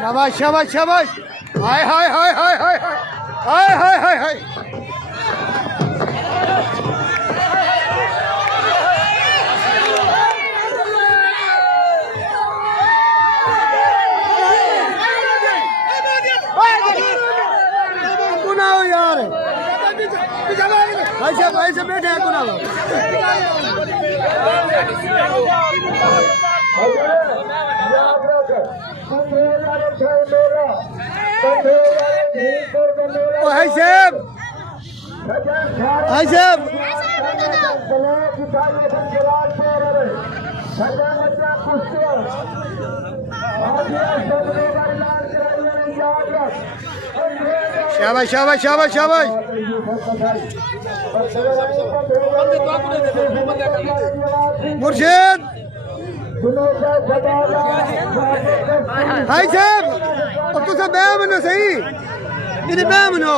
शाबाश शाबाश शाबाश हाय हाय हाय हाय हाय हाय हाय हाय हाय कुनाओ यार भाई से बैठे हैं कुनाओ हाय साहब हाय साहब शाबाश शाबाश शाबाश शाबाश मुर्शिद हाय साहब अब तो सब बैम ना सही इन्हें बैम ना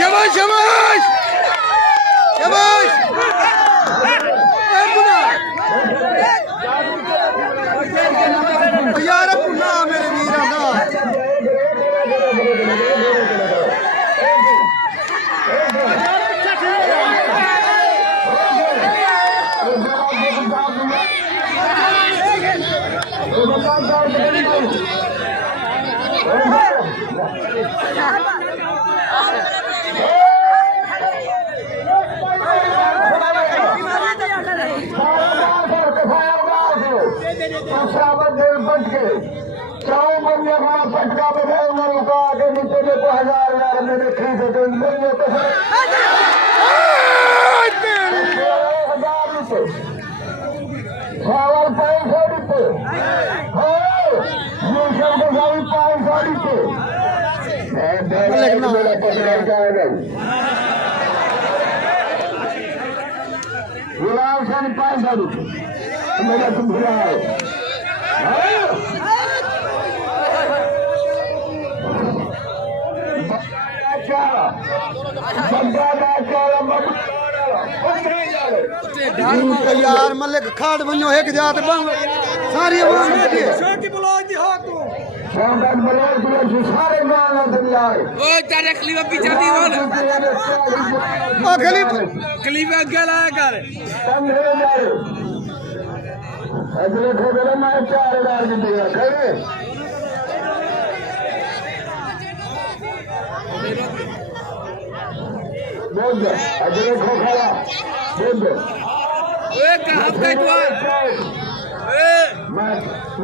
शाबाश शाबाश शाबाश यार पुन्हा मेरे वीरा का पटका बजा आगे नीचे में 1000 मेरे खरीद गुलाब खान 500 मेरा तुम भूला यार मलिक खाड़ वञो एक जात सारी छोटी ब्लॉक दी हो तू सारे मान दुनिया ओ तेरे खलीफा पीछे दी बोल ओ खलीफा गला कर अगले ठोकर मैं 4000 की दिया खड़े बोल दे अगले ठोकरा बोल दे ओए कहां पे तू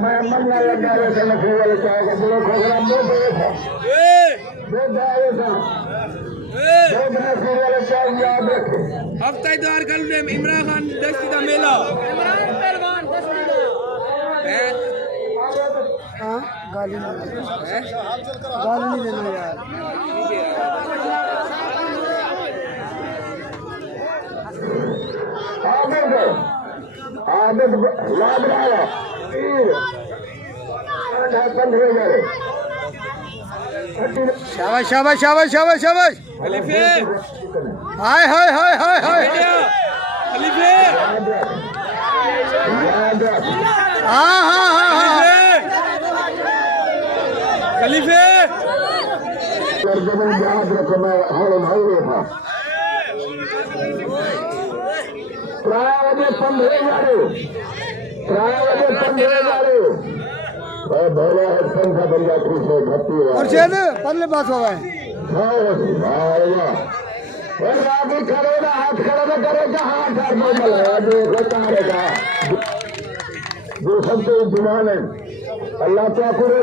मैं मन लगा रहा था लखनऊ वाले चाय का बोलो ठोकरा बोल दे बोल दे आए था वाले चाय याद रखे हफ्ता इधर कल में इमरान खान दस्ती का मेला इमरान पहलवान दस्ती का हां गाली नहीं देना यार आदत याद रहा शाबाश शाबाश शाबाश शाबाश शाबाश खलीफे हाय हाय हाय हाय हाय खलीफे हाँ हाँ हाँ हाँ खलीफे याद रखो मैं हर भाई था प्राय बजे 15,000 भोला हेडफोन का बंदा खुश है घट्टी और शेद पल्ले पास हो गए राबी करेगा हाथ खड़ा करेगा हाथ देखो तारेगा जो सबसे जुमान है अल्लाह क्या करे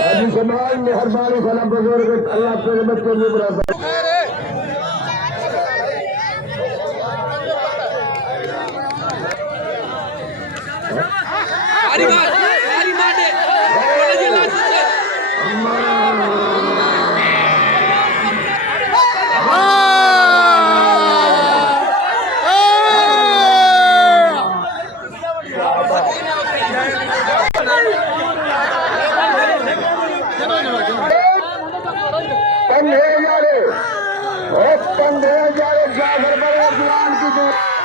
आज समाज मेहरबानी सलाम बुजुर्ग अल्लाह तेरे बच्चे में बराबर हरी मार दे बोले जे लास्ट से पंद्रह हजार 15,000 जाकर बड़े प्लान की